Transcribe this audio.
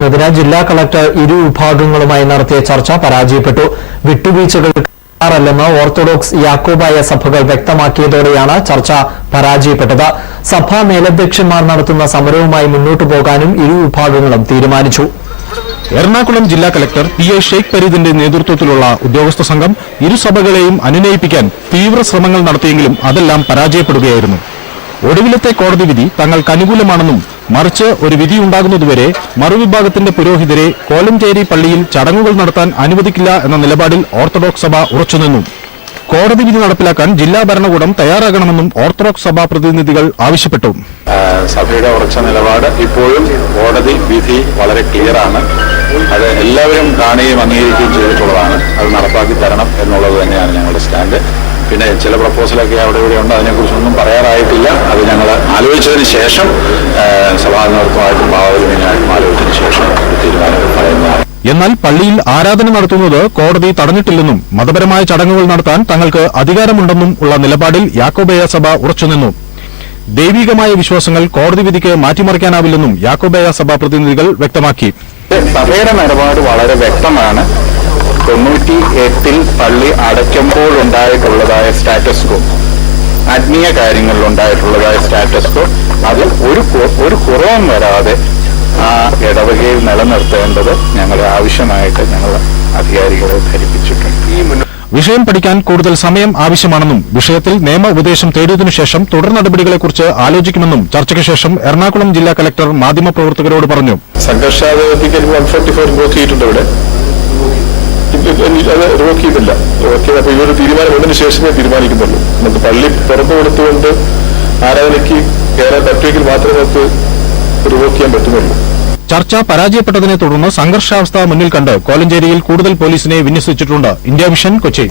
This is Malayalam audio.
ജില്ലാ കളക്ടർ ഇരു വിഭാഗങ്ങളുമായി നടത്തിയ ചർച്ച പരാജയപ്പെട്ടു. വിട്ടുവീഴ്ചകൾ തയ്യാറല്ലെന്ന് ഓർത്തഡോക്സ് യാക്കോബായ സഭകൾ വ്യക്തമാക്കിയതോടെയാണ് ചർച്ച പരാജയപ്പെട്ടത്. സഭാ മേലധ്യക്ഷന്മാർ നടത്തുന്ന സമരവുമായി മുന്നോട്ടു പോകാനും ഇരു വിഭാഗങ്ങളും തീരുമാനിച്ചു. എറണാകുളം ജില്ലാ കളക്ടർ PI ഷെയ്ഖ് ഫരീദിന്റെ നേതൃത്വത്തിലുള്ള ഉദ്യോഗസ്ഥ സംഘം ഇരുസഭകളെയും അനുനയിപ്പിക്കാൻ തീവ്ര ശ്രമങ്ങൾ നടത്തിയെങ്കിലും അതെല്ലാം പരാജയപ്പെടുകയായിരുന്നു. ഒടുവിലത്തെ കോടതി വിധി തങ്ങൾക്ക് അനുകൂലമാണെന്നും മറിച്ച് ഒരു വിധിയുണ്ടാകുന്നതുവരെ മറുവിഭാഗത്തിന്റെ പുരോഹിതരെ കോലഞ്ചേരി പള്ളിയിൽ ചടങ്ങുകൾ നടത്താൻ അനുവദിക്കില്ല എന്ന നിലപാടിൽ ഓർത്തഡോക്സ് സഭ ഉറച്ചുനിന്നു. കോടതി വിധി നടപ്പിലാക്കാൻ ജില്ലാ ഭരണകൂടം തയ്യാറാകണമെന്നും ഓർത്തഡോക്സ് സഭാ പ്രതിനിധികൾ ആവശ്യപ്പെട്ടു. സഭയുടെ ഉറച്ച നിലപാട് ഇപ്പോഴും കോടതി വിധി വളരെ ക്ലിയറാണ്. അത് എല്ലാവരും കാണുകയും അംഗീകരിക്കുകയും ചെയ്തിട്ടുള്ളതാണ്. അത് നടപ്പാക്കി തരണം എന്നുള്ളത് തന്നെയാണ് ഞങ്ങളുടെ സ്റ്റാൻഡ്. പിന്നെ ചില പ്രപ്പോസലൊക്കെ അവിടെ ഇവിടെ ഉണ്ട്, അതിനെക്കുറിച്ചൊന്നും പറയാറായിട്ടില്ല. അത് ഞങ്ങൾ ആലോചിച്ചതിന് ശേഷം സഭാ നേതൃത്വമായിട്ടും ഭാവപരമായിട്ടും ആലോചിച്ചതിന് ശേഷം തീരുമാനങ്ങൾ പറയുന്നതാണ്. എന്നാൽ പള്ളിയിൽ ആരാധന നടത്തുന്നത് കോടതി തടഞ്ഞിട്ടില്ലെന്നും മതപരമായ ചടങ്ങുകൾ നടത്താൻ തങ്ങൾക്ക് അധികാരമുണ്ടെന്നും ഉള്ള നിലപാടിൽ യാക്കോബായ സഭ ഉറച്ചുനിന്നു. ദൈവികമായ വിശ്വാസങ്ങൾ കോടതി വിധിക്ക് മാറ്റിമറിക്കാനാവില്ലെന്നും യാക്കോബായ സഭാ പ്രതിനിധികൾ വ്യക്തമാക്കി. സഭയുടെ നിലപാട് വളരെ വ്യക്തമാണ്. 98 പള്ളി അടയ്ക്കുമ്പോൾ ഉണ്ടായിട്ടുള്ളതായ സ്റ്റാറ്റസ് കോ, ആത്മീയ കാര്യങ്ങളിൽ ഉണ്ടായിട്ടുള്ളതായ സ്റ്റാറ്റസ് കോ, അത് ഒരു കുറവും വരാതെ ആ ഇടവകയിൽ നിലനിർത്തേണ്ടത് ഞങ്ങളുടെ ആവശ്യമായിട്ട് ഞങ്ങൾ അധികാരികളെ ധരിപ്പിച്ചിട്ടുണ്ട്. വിഷയം പഠിക്കാൻ കൂടുതൽ സമയം ആവശ്യമാണെന്നും വിഷയത്തിൽ നിയമ ഉപദേശം തേടിയതിനു ശേഷം തുടർ നടപടികളെക്കുറിച്ച് ആലോചിക്കുമെന്നും ചർച്ചയ്ക്ക് ശേഷം എറണാകുളം ജില്ലാ കളക്ടർ മാധ്യമപ്രവർത്തകരോട് പറഞ്ഞു. സംഘർഷാധിപതിക്ക് 144 റിവോക്ക് ചെയ്തിട്ടുണ്ട്. ഇവിടെ അത് റിവോക്ക് ചെയ്തില്ല. അപ്പൊ ഇവര് തീരുമാനം വന്നതിന് ശേഷമേ തീരുമാനിക്കുന്നുള്ളൂ. നമുക്ക് പള്ളി തുറന്നു കൊടുത്തുകൊണ്ട് ആരാധനയ്ക്ക് കയറാൻ പറ്റുമെങ്കിൽ മാത്രമേ നമുക്ക് റിവോക്ക് ചെയ്യാൻ പറ്റുന്നുള്ളൂ. ചർച്ച പരാജയപ്പെട്ടതിനെ തുടർന്ന് സംഘർഷാവസ്ഥ മുന്നിൽ കണ്ട് കോലഞ്ചേരിയിൽ കൂടുതൽ പോലീസിനെ വിന്യസിച്ചിട്ടുണ്ട്. India vision, Kochi.